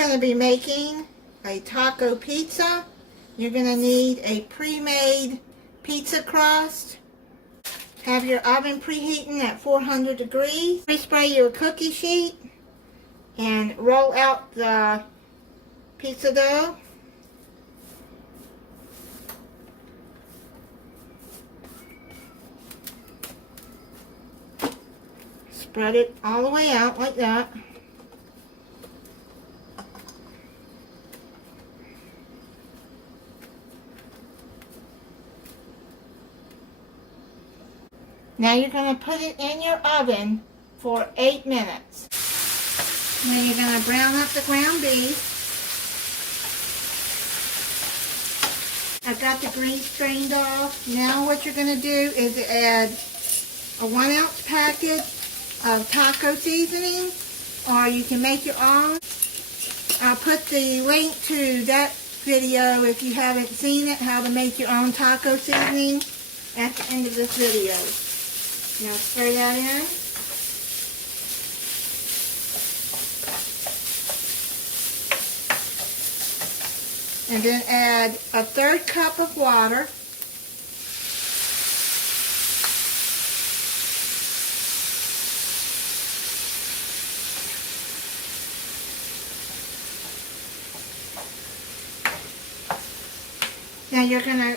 going to be making a taco pizza. You're going to need a pre-made pizza crust. Have your oven preheating at 400 degrees. Spray your cookie sheet and roll out the pizza dough. Spread it all the way out like that. Now you're going to put it in your oven for 8 minutes. Now you're going to brown up the ground beef. I've got the grease strained off. Now what you're going to do is add a 1 ounce package of taco seasoning, or you can make your own. I'll put the link to that video if you haven't seen it, how to make your own taco seasoning, at the end of this video. Now stir that in. And then add a 1/3 cup of water. Now you're going to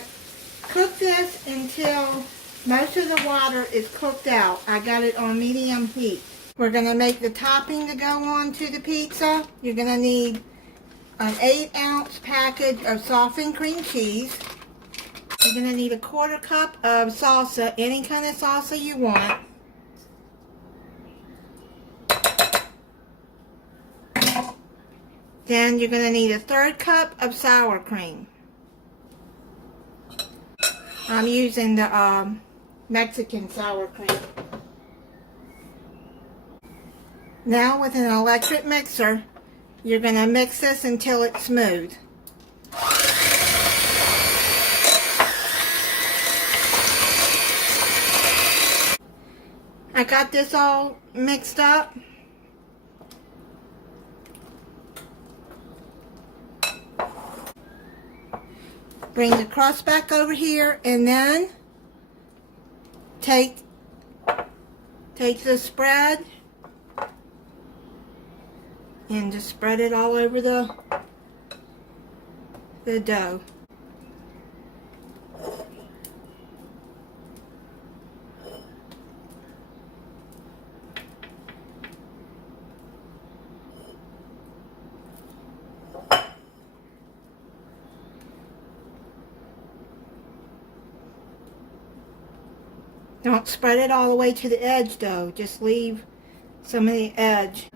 cook this until most of the water is cooked out. I got it on medium heat. We're going to make the topping to go on to the pizza. You're going to need an 8 ounce package of softened cream cheese. You're going to need a 1/4 cup of salsa, any kind of salsa you want. Then you're going to need a 1/3 cup of sour cream. I'm using the Mexican sour cream. Now with an electric mixer, you're going to mix this until it's smooth. I got this all mixed up. Bring the crust back over here and then take the spread and just spread it all over the dough. Don't spread it all the way to the edge though, just leave some of the edge.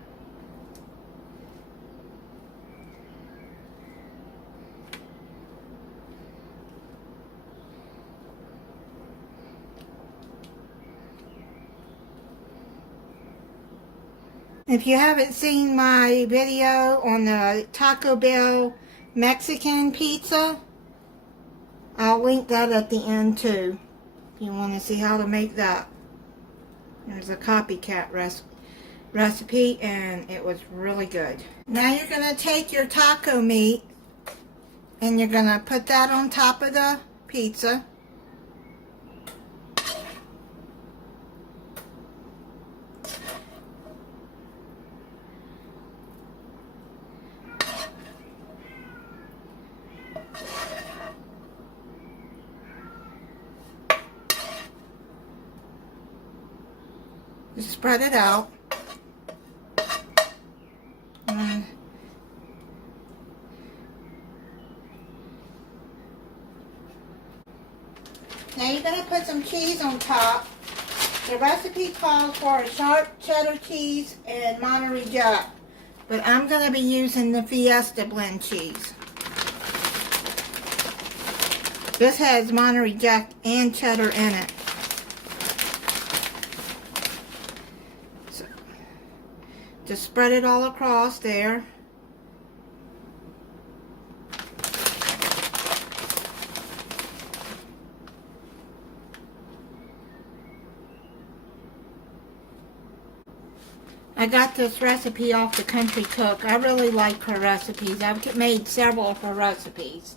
If you haven't seen my video on the Taco Bell Mexican pizza, I'll link that at the end too. If you want to see how to make that. There's a copycat recipe and it was really good. Now you're going to take your taco meat and you're going to put that on top of the pizza. Just spread it out. And now you're going to put some cheese on top. The recipe calls for a sharp cheddar cheese and Monterey Jack, but I'm going to be using the Fiesta blend cheese. This has Monterey Jack and cheddar in it. Just spread it all across there. I got this recipe off the Country Cook. I really like her recipes. I've made several of her recipes.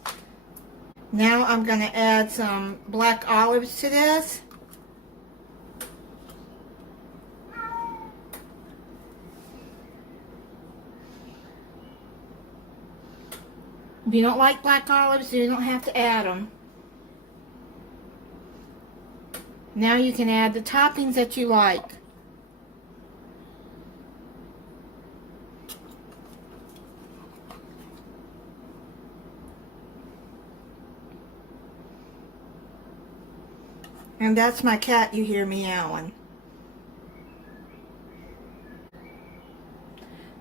Now I'm going to add some black olives to this. If you don't like black olives, you don't have to add them. Now you can add the toppings that you like. And that's my cat you hear meowing.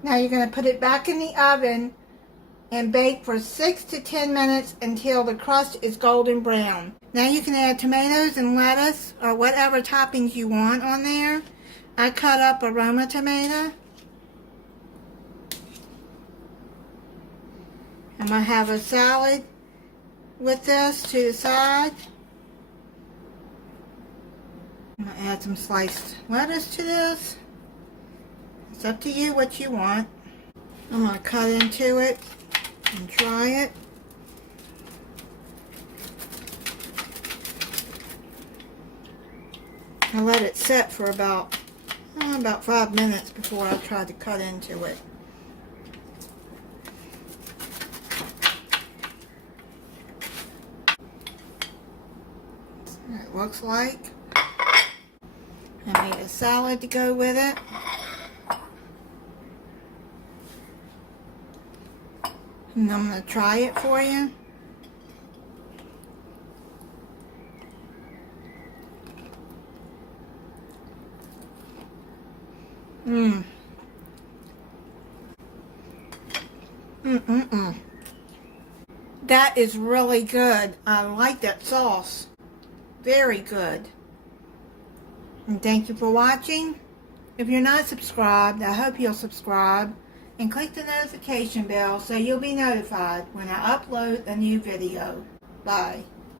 Now you're going to put it back in the oven and bake for 6 to 10 minutes until the crust is golden brown. Now you can add tomatoes and lettuce or whatever toppings you want on there. I cut up a Roma tomato. I'm going to have a salad with this to the side. I'm going to add some sliced lettuce to this. It's up to you what you want. I'm going to cut into it and try it. I let it set for about 5 minutes before I tried to cut into it. It looks like. I made a salad to go with it. And I'm going to try it for you. That is really good. I like that sauce. Very good. And thank you for watching. If you're not subscribed, I hope you'll subscribe and click the notification bell so you'll be notified when I upload a new video. Bye.